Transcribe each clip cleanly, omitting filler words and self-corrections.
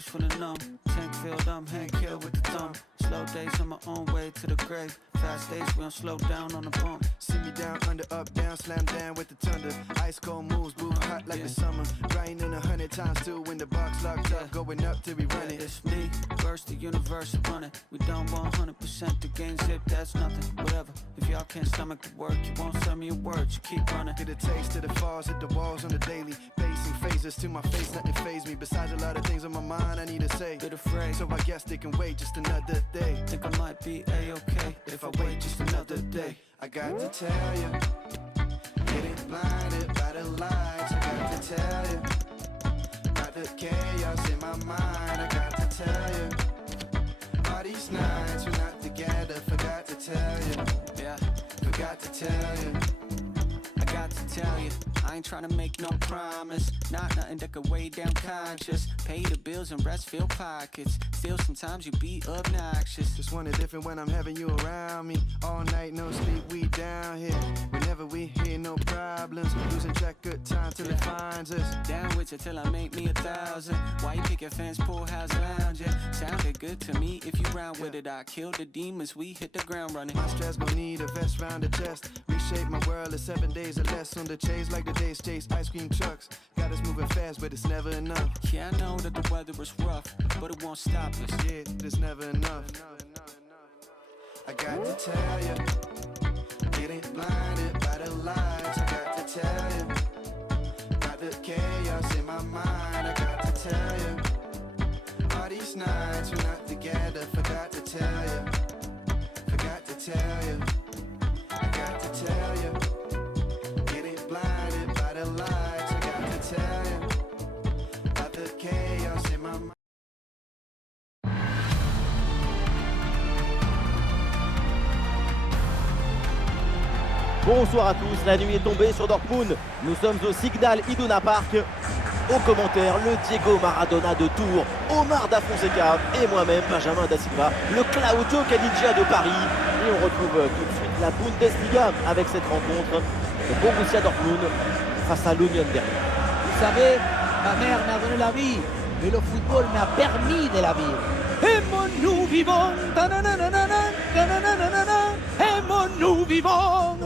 always feeling numb. Tank filled, I'm hand killed with the thumb. Slow days on my own way to the grave. Fast days, we don't slow down on the bump. See me down, under, up, down, slam down with the thunder. Ice cold moves, move hot like the summer. Grinding 100 times too when the box locked up, going up till we run it. It's me, versus the universe running. We don't want 100%, the game zip, that's nothing, whatever. If y'all can't stomach the work, you won't send me a word, you keep running. Get a taste of the falls, hit the walls on the daily. Pacing phases to my face, nothing faze me. Besides a lot of things on my mind I need to say. Bit afraid, so I guess they can wait just another day. Think I might be A-okay if I wait just another day. I got to tell you, getting blinded by the lights. I got to tell you, about the chaos in my mind. I got to tell you, all these nights we're not together. Forgot to tell you, yeah, forgot to tell you. I got to tell you, I ain't tryna make no promise. Not nothing that could weigh down conscious. Pay the bills and rest fill pockets. Still sometimes you be obnoxious. Just want it different when I'm having you around me. All night, no sleep, we down here. Whenever we hear no problems. Losing track of time till it finds us. Down with you till I make me 1,000. Why you pick your fence, pool house lounge? Sounded good to me. If you round with it, I kill the demons. We hit the ground running. My stress gon' need a vest round the chest. Reshape my world in 7 days or less. On the chase like the days chase ice cream trucks. Got us moving fast, but it's never enough. Yeah, I know that the weather is rough, but it won't stop us. Yeah, it's never enough. I got to tell you, getting blinded by the lights. I got to tell you, about the chaos in my mind. I got to tell you, all these nights we're not together. Forgot to tell you, forgot to tell you. I got to tell you, getting blinded by the lights. I got to tell you, about the chaos in my mind. Bonsoir à tous, la nuit est tombée sur Dortmund. Nous sommes au Signal Iduna Park. Au commentaire, le Diego Maradona de Tours, Omar Da Fonseca et moi-même, Benjamin Da Silva, le Claudio Caniggia de Paris. Et on retrouve tout de suite la Bundesliga avec cette rencontre de Borussia Dortmund face à l'Union Berlin. Vous savez, ma mère m'a donné la vie, mais le football m'a permis de la vivre. Aimons-nous vivons, aimons-nous vivons.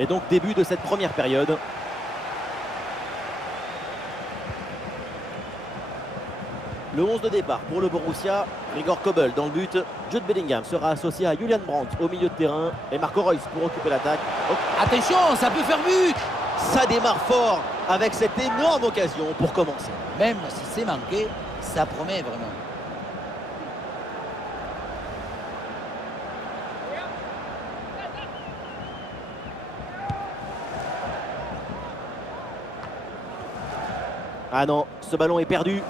Et donc début de cette première période. Le 11 de départ pour le Borussia, Gregor Kobel dans le but. Jude Bellingham sera associé à Julian Brandt au milieu de terrain et Marco Reus pour occuper l'attaque. Attention, ça peut faire but. Ça démarre fort avec cette énorme occasion pour commencer. Même si c'est manqué, ça promet vraiment. Ah non, ce ballon est perdu.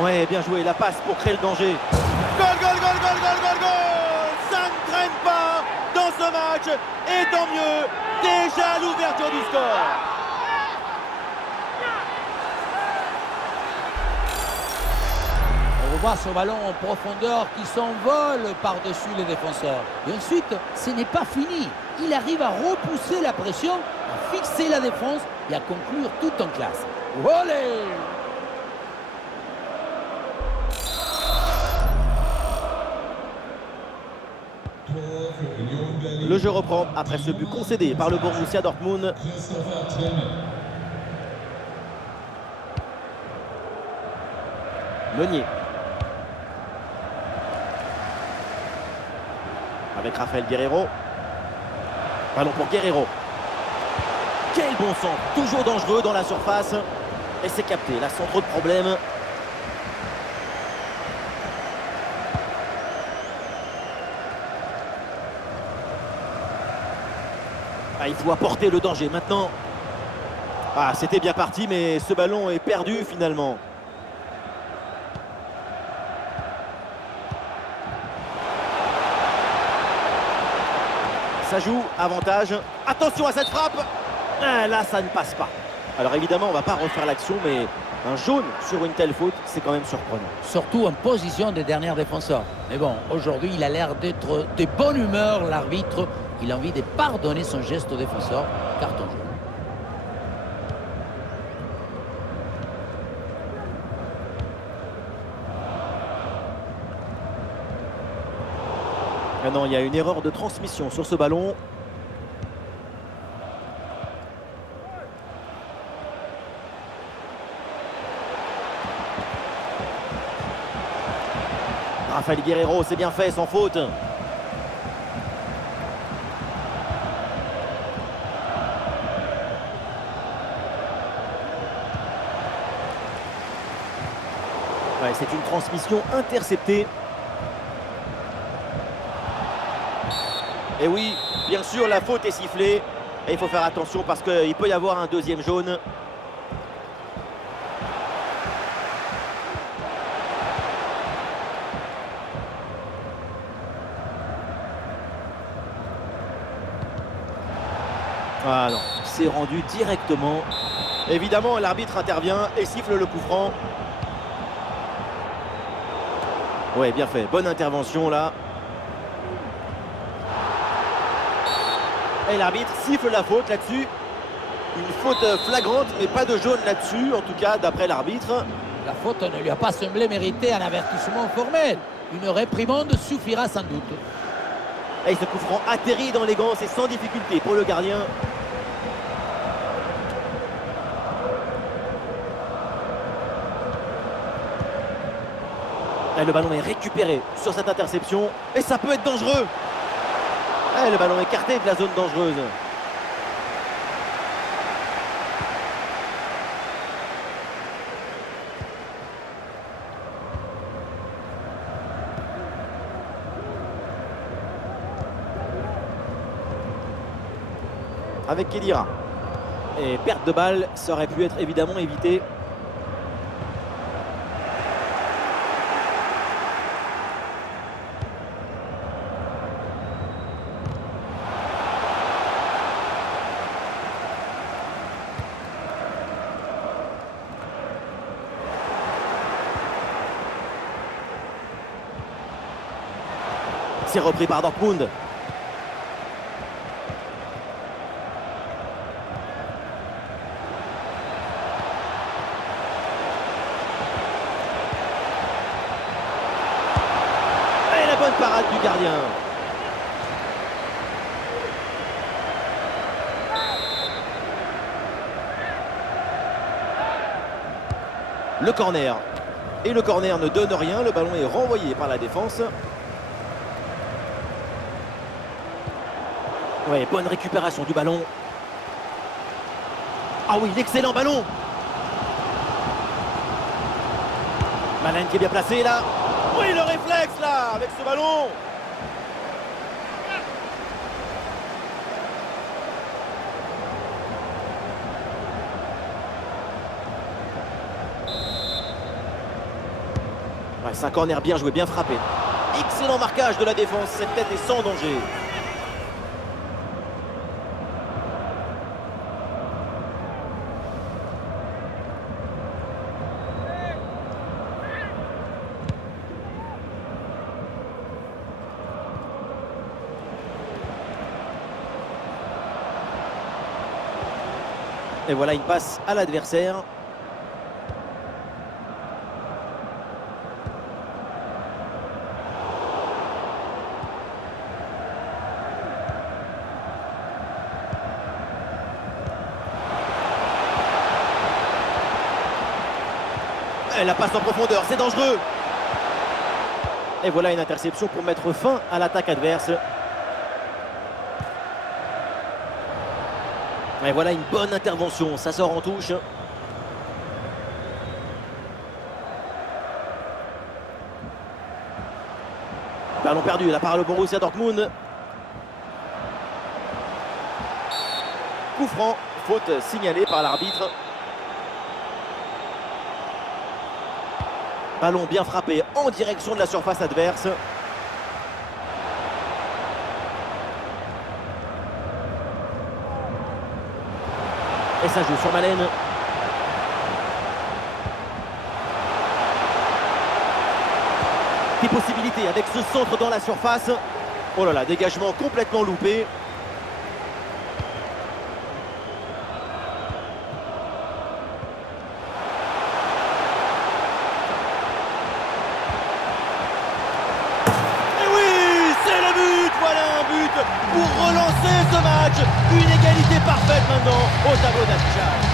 Ouais, bien joué, la passe pour créer le danger. Goal, goal, goal, goal, goal, goal, goal. Ça ne traîne pas dans ce match. Et tant mieux, déjà l'ouverture du score. On voit ce ballon en profondeur qui s'envole par-dessus les défenseurs. Et ensuite, ce n'est pas fini. Il arrive à repousser la pression, à fixer la défense et à conclure tout en classe. Olé! Le jeu reprend après ce but concédé par le Borussia Dortmund. Meunier. Avec Raphaël Guerreiro. Ballon pour Guerreiro. Quel bon centre, toujours dangereux dans la surface. Et c'est capté, là sans trop de problèmes. Ah, il faut apporter le danger maintenant. Ah, c'était bien parti, mais ce ballon est perdu finalement. Ça joue, avantage. Attention à cette frappe. Ah, là, ça ne passe pas. Alors évidemment, on ne va pas refaire l'action, mais un jaune sur une telle faute, c'est quand même surprenant. Surtout en position de dernier défenseur. Mais bon, aujourd'hui, il a l'air d'être de bonne humeur, l'arbitre. Il a envie de pardonner son geste au défenseur. Carton jaune. Maintenant, il y a une erreur de transmission sur ce ballon. Raphaël Guerreiro, c'est bien fait, sans faute. Ouais, c'est une transmission interceptée. Et oui, bien sûr, la faute est sifflée. Et il faut faire attention parce qu'il peut y avoir un deuxième jaune. Ah non, c'est rendu directement. Évidemment, l'arbitre intervient et siffle le coup franc. Ouais, bien fait. Bonne intervention là. Et l'arbitre siffle la faute là-dessus. Une faute flagrante, mais pas de jaune là-dessus, en tout cas, d'après l'arbitre. La faute ne lui a pas semblé mériter un avertissement formel. Une réprimande suffira sans doute. Et ce coup franc atterrit dans les gants, c'est sans difficulté pour le gardien. Et le ballon est récupéré sur cette interception. Et ça peut être dangereux. Et le ballon écarté de la zone dangereuse. Avec Khedira. Et perte de balle, ça aurait pu être évidemment évité. C'est repris par Dortmund. Et la bonne parade du gardien. Le corner. Et le corner ne donne rien. Le ballon est renvoyé par la défense. Ouais, bonne récupération du ballon. Ah oui, l'excellent ballon. Malen qui est bien placé là. Oui, le réflexe là, avec ce ballon. Ouais, c'est un corner bien joué, bien frappé. Excellent marquage de la défense, cette tête est sans danger. Et voilà une passe à l'adversaire. Et la passe en profondeur, c'est dangereux. Et voilà une interception pour mettre fin à l'attaque adverse. Et voilà une bonne intervention, ça sort en touche. Ballon perdu, là par le Borussia Dortmund. Coup franc, faute signalée par l'arbitre. Ballon bien frappé en direction de la surface adverse. Et ça joue sur Malen. Des possibilités avec ce centre dans la surface. Oh là là, dégagement complètement loupé. Et oui, c'est le but. Voilà un but pour relancer ce match. Une égalité parfaite maintenant au tableau d'affichage.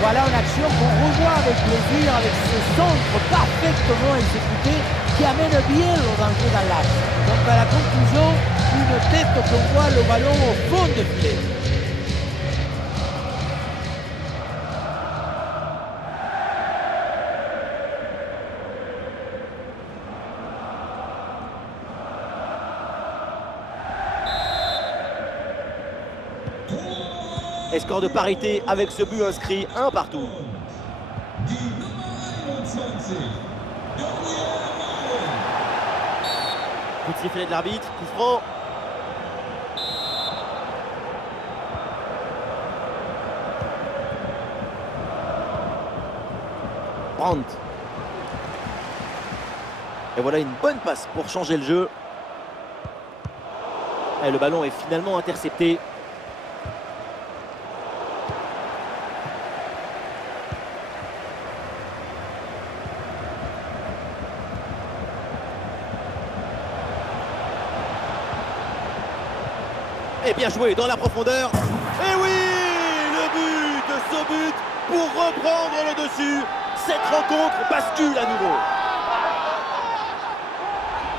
Voilà une action qu'on revoit avec plaisir, avec ce centre parfaitement exécuté qui amène bien le danger dans l'axe. Donc à la conclusion, une tête qu'on voit le ballon au fond de filet. Et score de parité avec ce but inscrit, 1 partout. Coup de sifflet de l'arbitre, coup franc. Brandt. Et voilà une bonne passe pour changer le jeu. Et le ballon est finalement intercepté. Et bien joué dans la profondeur. Et oui, ce but pour reprendre le dessus. Cette rencontre bascule à nouveau.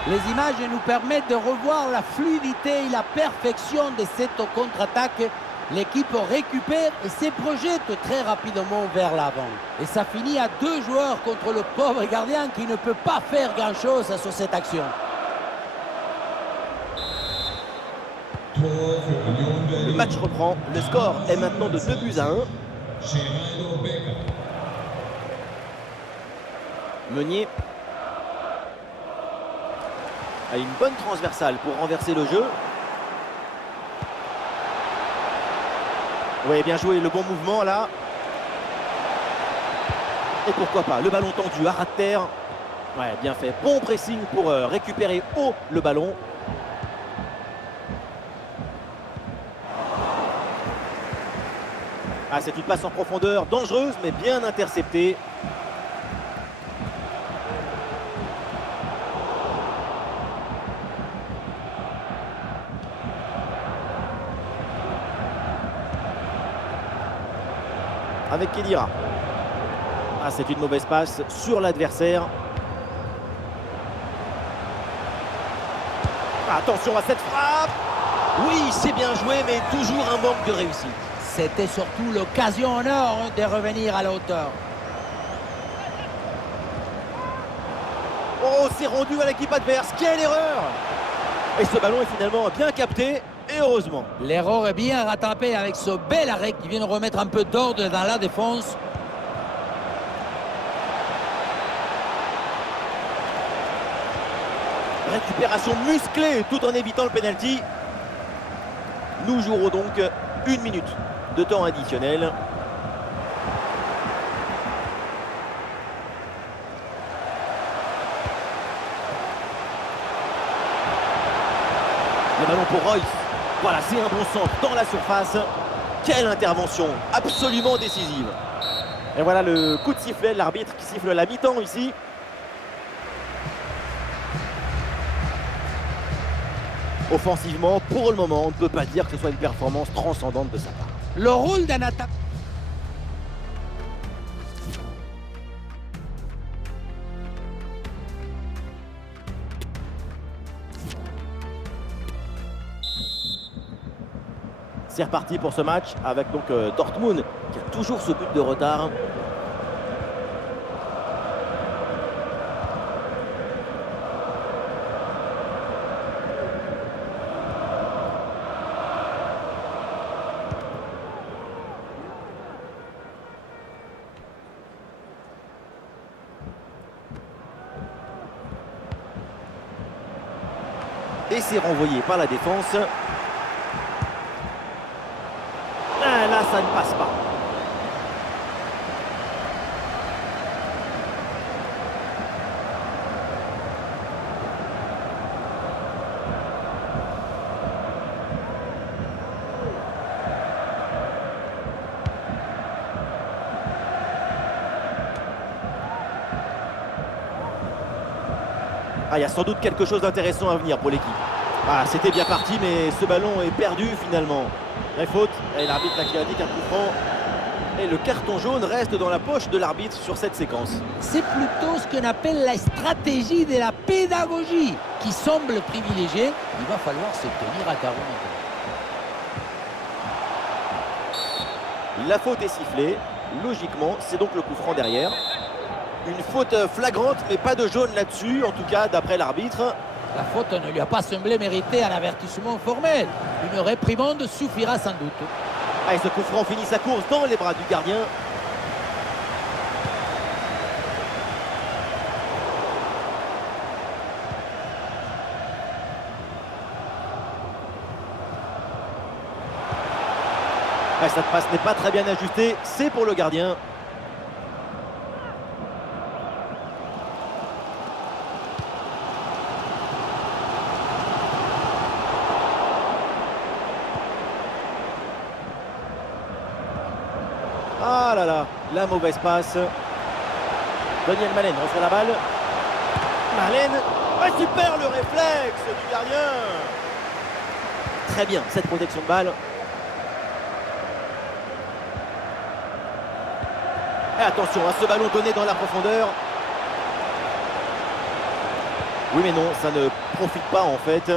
Les images nous permettent de revoir la fluidité et la perfection de cette contre-attaque. L'équipe récupère et se projette très rapidement vers l'avant. Et ça finit à 2 joueurs contre le pauvre gardien qui ne peut pas faire grand-chose sur cette action. Le match reprend. Le score est maintenant de 2-1. Meunier a une bonne transversale pour renverser le jeu. Oui, bien joué, le bon mouvement là. Et pourquoi pas, le ballon tendu à ras de terre. Ouais, bien fait. Bon pressing pour récupérer haut le ballon. Ah, c'est une passe en profondeur, dangereuse mais bien interceptée. Avec Khedira. Ah, c'est une mauvaise passe sur l'adversaire. Attention à cette frappe. Oui, c'est bien joué, mais toujours un manque de réussite. C'était surtout l'occasion en or de revenir à la hauteur. Oh, c'est rendu à l'équipe adverse. Quelle erreur! Et ce ballon est finalement bien capté, et heureusement. L'erreur est bien rattrapée avec ce bel arrêt qui vient de remettre un peu d'ordre dans la défense. Récupération musclée tout en évitant le pénalty. Nous jouerons donc 1 minute de temps additionnel. Le ballon pour Royce. Voilà, c'est un bon centre dans la surface. Quelle intervention absolument décisive. Et voilà le coup de sifflet, l'arbitre qui siffle la mi-temps ici. Offensivement, pour le moment, on ne peut pas dire que ce soit une performance transcendante de sa part. Le rôle d'un attaquant. C'est reparti pour ce match avec donc Dortmund qui a toujours ce but de retard. Et c'est renvoyé par la défense. Ah, là, ça ne passe pas. Ah, il y a sans doute quelque chose d'intéressant à venir pour l'équipe. Ah, c'était bien parti, mais ce ballon est perdu finalement. Vraie faute, et l'arbitre qui indique un coup franc. Et le carton jaune reste dans la poche de l'arbitre sur cette séquence. C'est plutôt ce qu'on appelle la stratégie de la pédagogie qui semble privilégiée. Il va falloir se tenir à carreau maintenant. La faute est sifflée. Logiquement, c'est donc le coup franc derrière. Une faute flagrante, mais pas de jaune là-dessus, en tout cas d'après l'arbitre. La faute ne lui a pas semblé mériter un avertissement formel. Une réprimande suffira sans doute. Ah, et ce coup franc finit sa course dans les bras du gardien. Ah, cette passe n'est pas très bien ajustée, c'est pour le gardien. Ah là là, la mauvaise passe. Daniel Malen reçoit la balle. Malen, ah, super le réflexe du gardien. Très bien cette protection de balle. Et attention à ce ballon donné dans la profondeur. Oui mais non, ça ne profite pas en fait.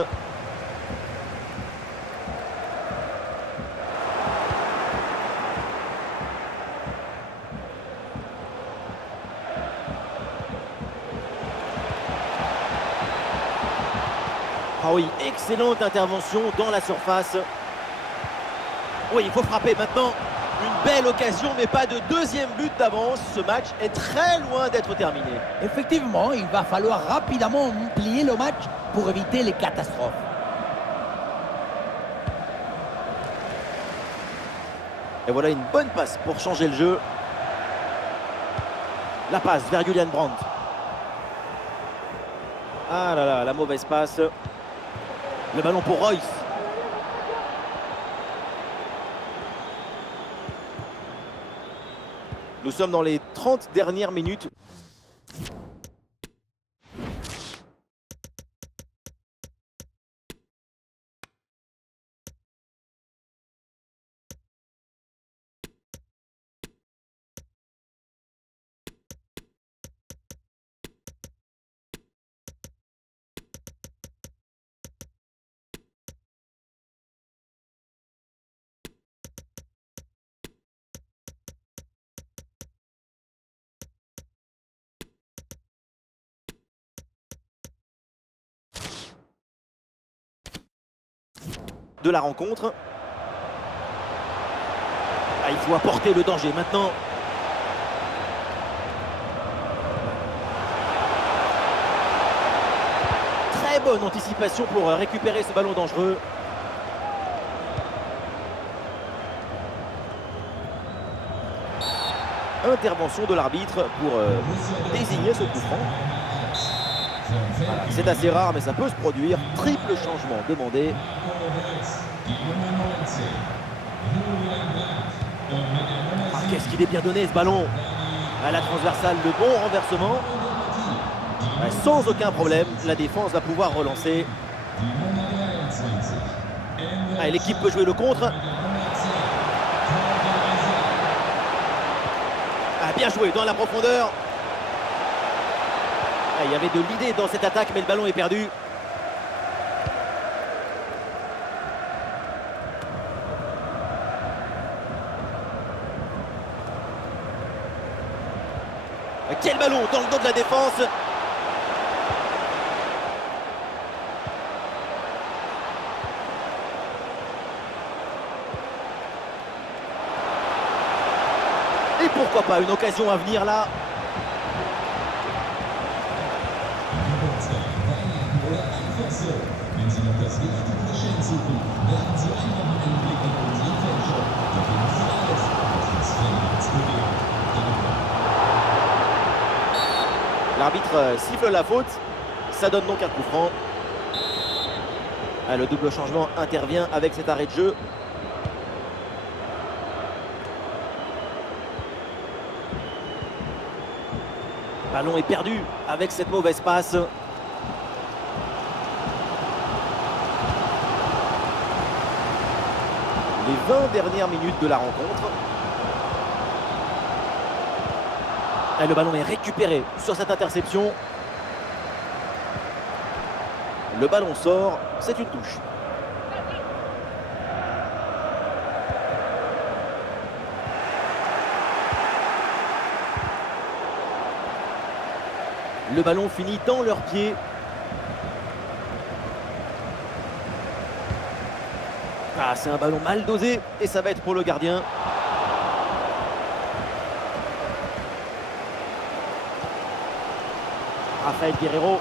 Ah oui, excellente intervention dans la surface. Oui, il faut frapper maintenant. Une belle occasion, mais pas de deuxième but d'avance. Ce match est très loin d'être terminé. Effectivement, il va falloir rapidement plier le match pour éviter les catastrophes. Et voilà une bonne passe pour changer le jeu. La passe vers Julian Brandt. Ah là là, la mauvaise passe. Le ballon pour Royce. Nous sommes dans les 30 dernières minutes. De la rencontre. Ah, il faut apporter le danger maintenant. Très bonne anticipation pour récupérer ce ballon dangereux. Intervention de l'arbitre pour désigner ce coup franc. Voilà, c'est assez rare, mais ça peut se produire. Triple changement demandé. Ah, qu'est-ce qu'il est bien donné ce ballon. À la transversale, le bon renversement. Sans aucun problème, la défense va pouvoir relancer. L'équipe peut jouer le contre. Bien joué dans la profondeur. Il y avait de l'idée dans cette attaque, mais le ballon est perdu. Quel ballon dans le dos de la défense. Et pourquoi pas une occasion à venir là. L'arbitre siffle la faute. Ça donne donc un coup franc. Le double changement intervient avec cet arrêt de jeu. Le ballon est perdu avec cette mauvaise passe. Les 20 dernières minutes de la rencontre. Le ballon est récupéré sur cette interception. Le ballon sort, c'est une touche. Le ballon finit dans leurs pieds. C'est un ballon mal dosé et ça va être pour le gardien. Rafael Guerreiro.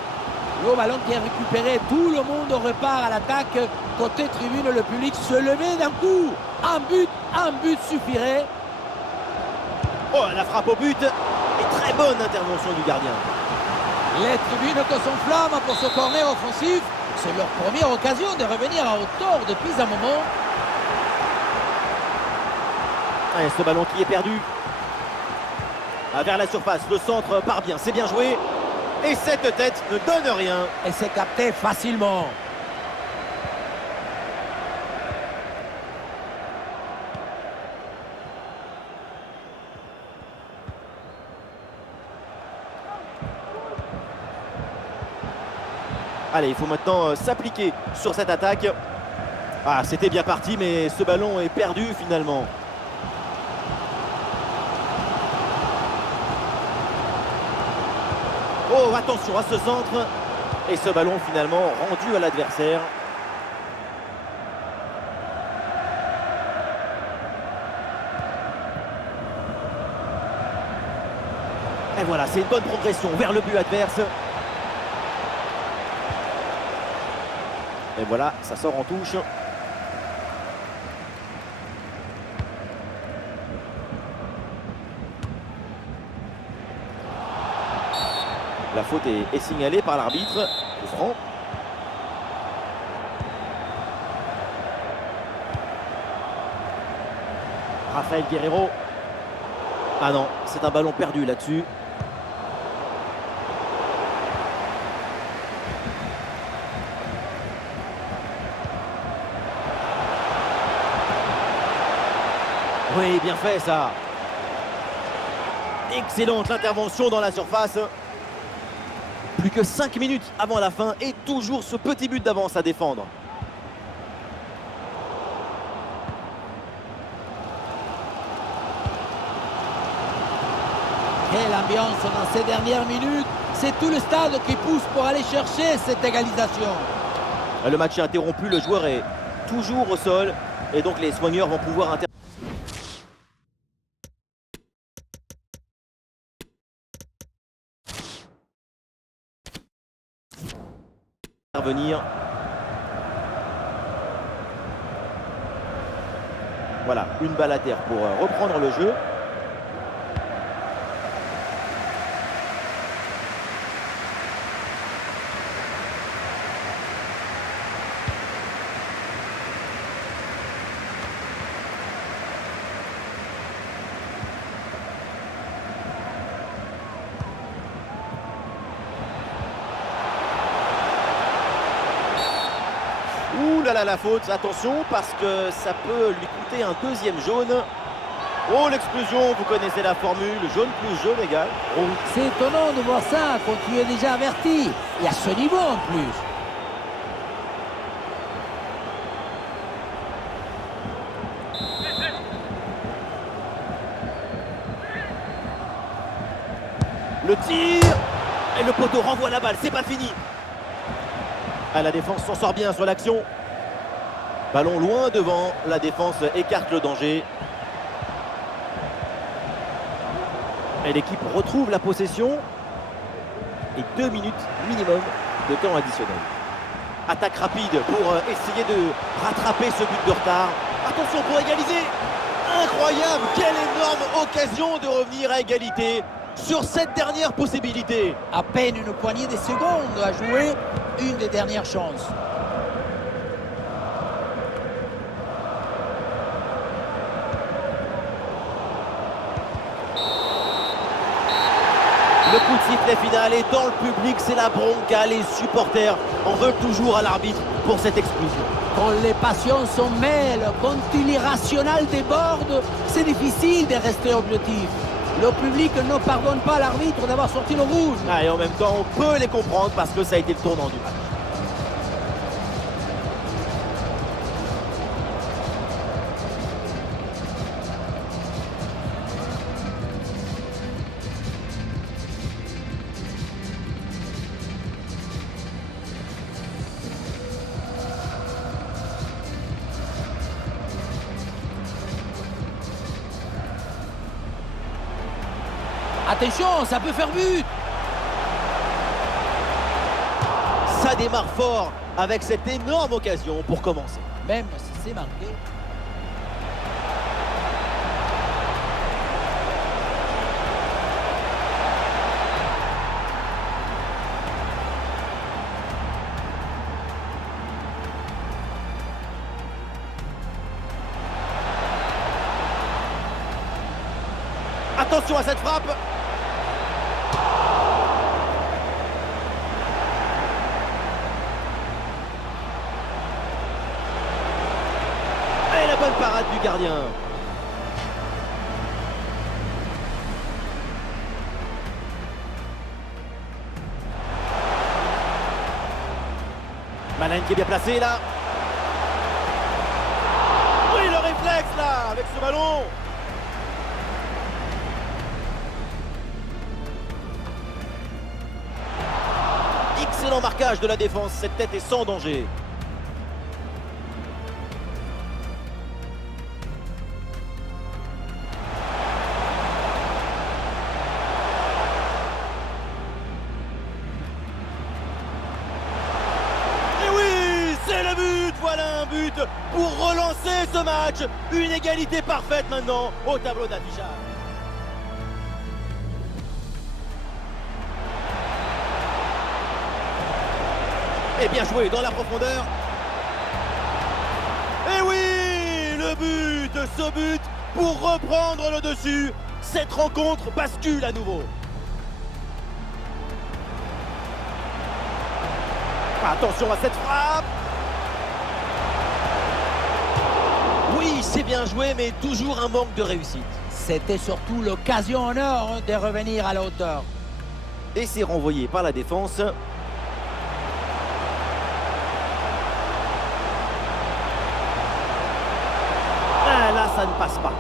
Le ballon qui est récupéré, tout le monde repart à l'attaque. Côté tribune, le public se levait d'un coup. Un but suffirait. La frappe au but et très bonne intervention du gardien. Les tribunes que s'enflamment pour ce corner offensif. C'est leur première occasion de revenir à hauteur depuis un moment. Ce ballon qui est perdu. Vers la surface, le centre part bien, c'est bien joué. Et cette tête ne donne rien. Et c'est capté facilement. Allez, il faut maintenant s'appliquer sur cette attaque. C'était bien parti, mais ce ballon est perdu finalement. Attention à ce centre. Et ce ballon finalement rendu à l'adversaire. Et voilà, c'est une bonne progression vers le but adverse. Et voilà, ça sort en touche. La faute est signalée par l'arbitre. Coup franc. Rafael Guerreiro. Non, c'est un ballon perdu là-dessus. Oui, bien fait ça. Excellente l'intervention dans la surface. Plus que 5 minutes avant la fin et toujours ce petit but d'avance à défendre. Quelle ambiance dans ces dernières minutes. C'est tout le stade qui pousse pour aller chercher cette égalisation. Le match est interrompu, le joueur est toujours au sol et donc les soigneurs vont pouvoir intervenir. Voilà, une balle à terre pour reprendre le jeu. Ouh là là, la faute, attention parce que ça peut lui coûter un deuxième jaune. Oh l'explosion, vous connaissez la formule, jaune plus jaune égale rouge. C'est étonnant de voir ça quand tu es déjà averti. Et à ce niveau en plus. Le tir et le poteau renvoie la balle, c'est pas fini. Ah, la défense s'en sort bien sur l'action. Ballon loin devant, la défense écarte le danger. Et l'équipe retrouve la possession. Et 2 minutes minimum de temps additionnel. Attaque rapide pour essayer de rattraper ce but de retard. Attention pour égaliser. Incroyable, quelle énorme occasion de revenir à égalité sur cette dernière possibilité. À peine une poignée de secondes à jouer, une des dernières chances. Le coup de sifflet final est dans le public, c'est la bronca, les supporters en veulent toujours à l'arbitre pour cette explosion. Quand les passions s'en mêlent, quand l'irrationnel déborde, c'est difficile de rester objectif. Le public ne pardonne pas à l'arbitre d'avoir sorti le rouge. Ah, et en même temps, on peut les comprendre parce que ça a été le tournant du match. Attention, ça peut faire but. Ça démarre fort avec cette énorme occasion pour commencer. Même si c'est marqué. Attention à cette frappe. Et la bonne parade du gardien. Malin qui est bien placé là. Oui, le réflexe là avec ce ballon. Excellent marquage de la défense, cette tête est sans danger. Et oui, c'est le but, voilà un but pour relancer ce match. Une égalité parfaite maintenant au tableau d'affichage. Et bien joué dans la profondeur. Et oui, le but, ce but pour reprendre le dessus. Cette rencontre bascule à nouveau. Attention à cette frappe. Oui, c'est bien joué, mais toujours un manque de réussite. C'était surtout l'occasion en or de revenir à la hauteur. Et c'est renvoyé par la défense. Ah, là, ça ne passe pas.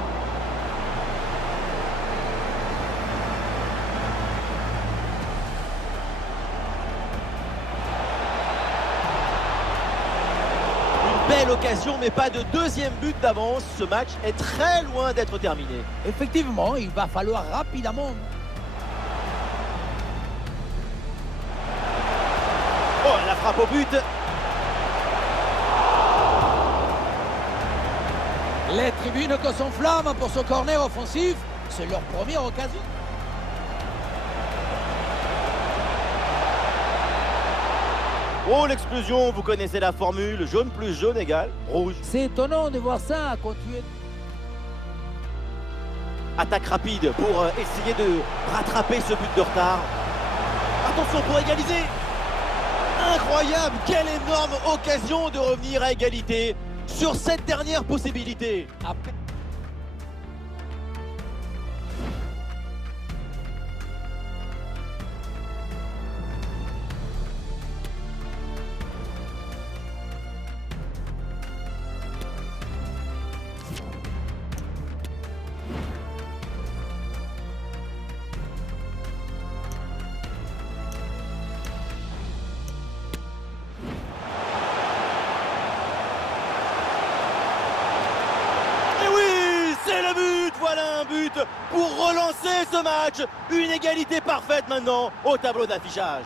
Une belle occasion, mais pas de deuxième but d'avance. Ce match est très loin d'être terminé. Effectivement, il va falloir rapidement. Oh, la frappe au but. Les tribunes que s'enflamment pour ce corner offensif, c'est leur première occasion. Oh, l'explosion, vous connaissez la formule, jaune plus jaune égale rouge. C'est étonnant de voir ça quand tu es... Attaque rapide pour essayer de rattraper ce but de retard. Attention pour égaliser. Incroyable, quelle énorme occasion de revenir à égalité sur cette dernière possibilité. Après- Et oui, c'est le but, voilà un but pour relancer ce match. Une égalité parfaite maintenant au tableau d'affichage.